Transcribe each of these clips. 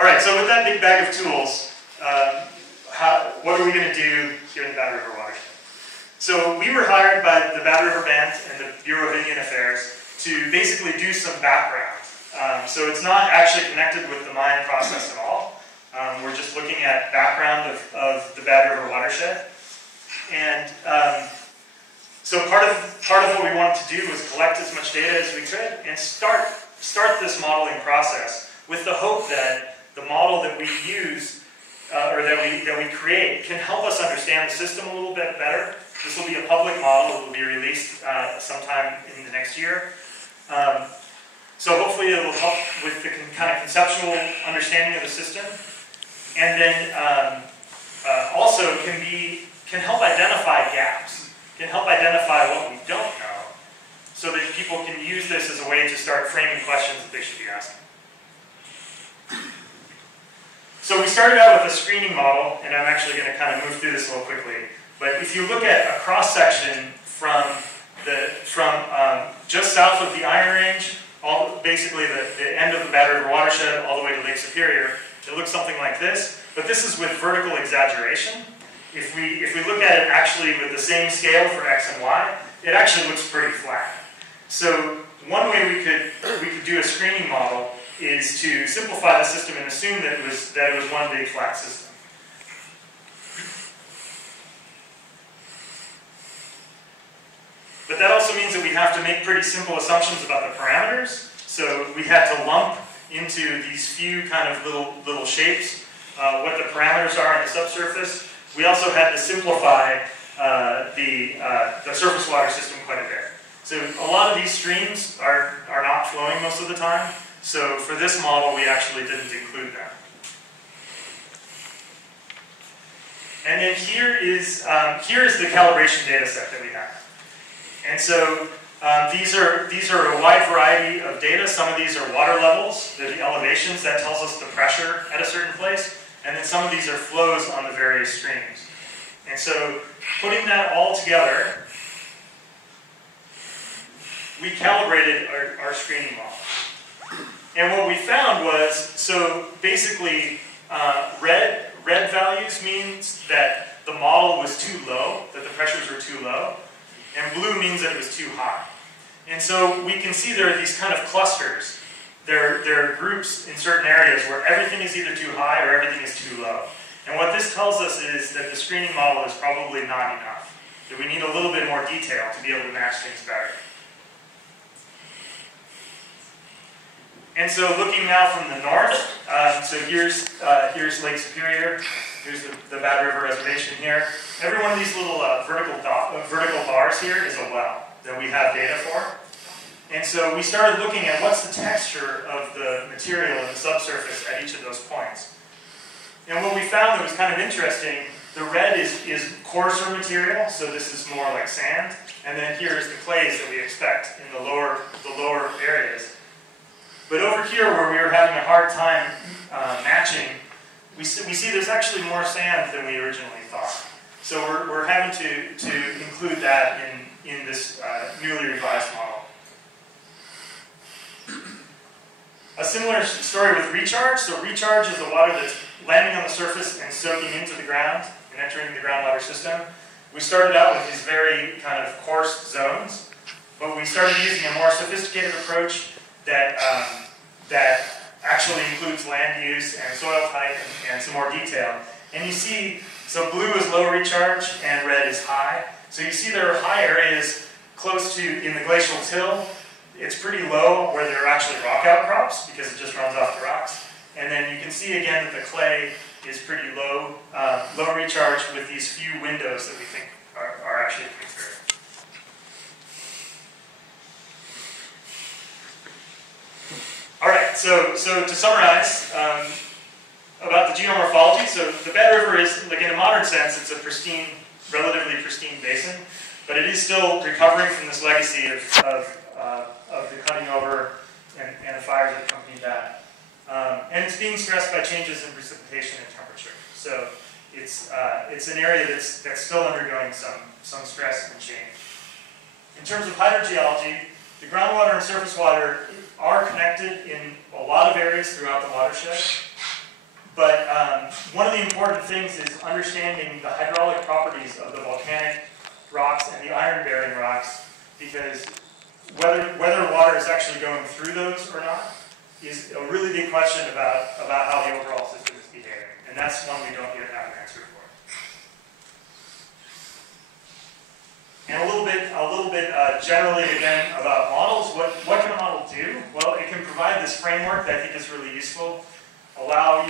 All right, so with that big bag of tools, what are we going to do here in the Bad River watershed? So we were hired by the Bad River Band and the Bureau of Indian Affairs to basically do some background. So it's not actually connected with the mine process at all. We're just looking at background of the Bad River watershed. And so part of what we wanted to do was collect as much data as we could and start this modeling process with the hope that the model that we use or that we create can help us understand the system a little bit better. This will be a public model. It will be released sometime in the next year. So hopefully it will help with the kind of conceptual understanding of the system, and then also can help identify gaps, can help identify what we don't know, so that people can use this as a way to start framing questions that they should be asking. So we started out with a screening model, and I'm actually going to kind of move through this a little quickly. But if you look at a cross-section from just south of the Iron Range, basically the end of the Bad River watershed, all the way to Lake Superior, it looks something like this. But this is with vertical exaggeration. If we look at it actually with the same scale for X and Y, it actually looks pretty flat. So one way we could do a screening model is to simplify the system and assume that it was one big flat system. But that also means that we have to make pretty simple assumptions about the parameters. So we had to lump into these few kind of little shapes what the parameters are in the subsurface. We also had to simplify the surface water system quite a bit. So a lot of these streams are not flowing most of the time. So for this model, we actually didn't include them. And then here is the calibration data set that we have. And so these are a wide variety of data. Some of these are water levels, they're the elevations, that tells us the pressure at a certain place. And then some of these are flows on the various streams. And so putting that all together, we calibrated our screening model. And what we found was, so basically red values means that the model was too low, that the pressures were too low. And blue means that it was too high. And so we can see there are these kind of clusters. There are groups in certain areas where everything is either too high or everything is too low. And what this tells us is that the screening model is probably not enough. That we need a little bit more detail to be able to match things better. And so looking now from the north, so here's Lake Superior, here's the Bad River Reservation here. Every one of these little vertical bars here is a well that we have data for. And so we started looking at what's the texture of the material in the subsurface at each of those points. And what we found that was kind of interesting, the red is coarser material, so this is more like sand. And then here's the clays that we expect in the lower areas. But over here, where we were having a hard time matching, we see there's actually more sand than we originally thought. So we're having to include that in this newly revised model. A similar story with recharge. So recharge is the water that's landing on the surface and soaking into the ground and entering the groundwater system. We started out with these very kind of coarse zones, but we started using a more sophisticated approach that actually includes land use and soil type and some more detail. And you see, so blue is low recharge and red is high. So you see there are high areas close to, in the glacial till, it's pretty low where there are actually rock outcrops because it just runs off the rocks. And then you can see again that the clay is pretty low, low recharge with these few windows that we think are actually coming through. All right, so to summarize about the geomorphology, so the Bad River is, like in a modern sense, it's a pristine, relatively pristine basin, but it is still recovering from this legacy of the cutting over and the fires that accompanied that. And it's being stressed by changes in precipitation and temperature. So it's an area that's still undergoing some stress and change. In terms of hydrogeology, the groundwater and surface water are connected in a lot of areas throughout the watershed. But one of the important things is understanding the hydraulic properties of the volcanic rocks and the iron-bearing rocks, because whether water is actually going through those or not is a really big question about how the overall system is behaving. And that's one we don't yet have an answer for. And a little bit generally again about models. What can a model do? Well, it can provide this framework that I think is really useful, allow you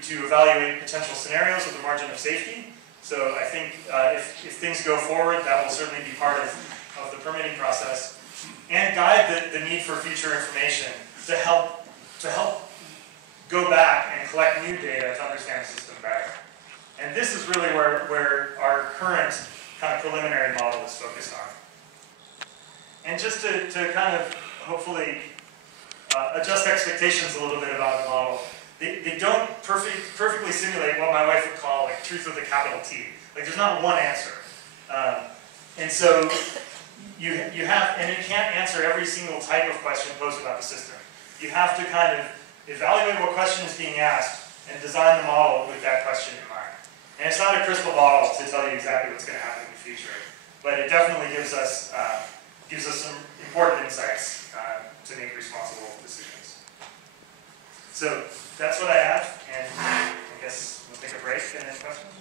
to evaluate potential scenarios with a margin of safety. So I think if things go forward, that will certainly be part of the permitting process, and guide the need for future information to help go back and collect new data to understand the system better. And this is really where our current kind of preliminary model is focused on. And just to kind of hopefully adjust expectations a little bit about the model, they don't perfectly simulate what my wife would call like truth with a capital T. Like there's not one answer. And so you have, and it can't answer every single type of question posed about the system. You have to kind of evaluate what question is being asked and design the model with that question in mind. And it's not a crystal ball to tell you exactly what's going to happen in the future, but it definitely gives us some important insights to make responsible decisions. So that's what I have, and I guess we'll take a break and then questions.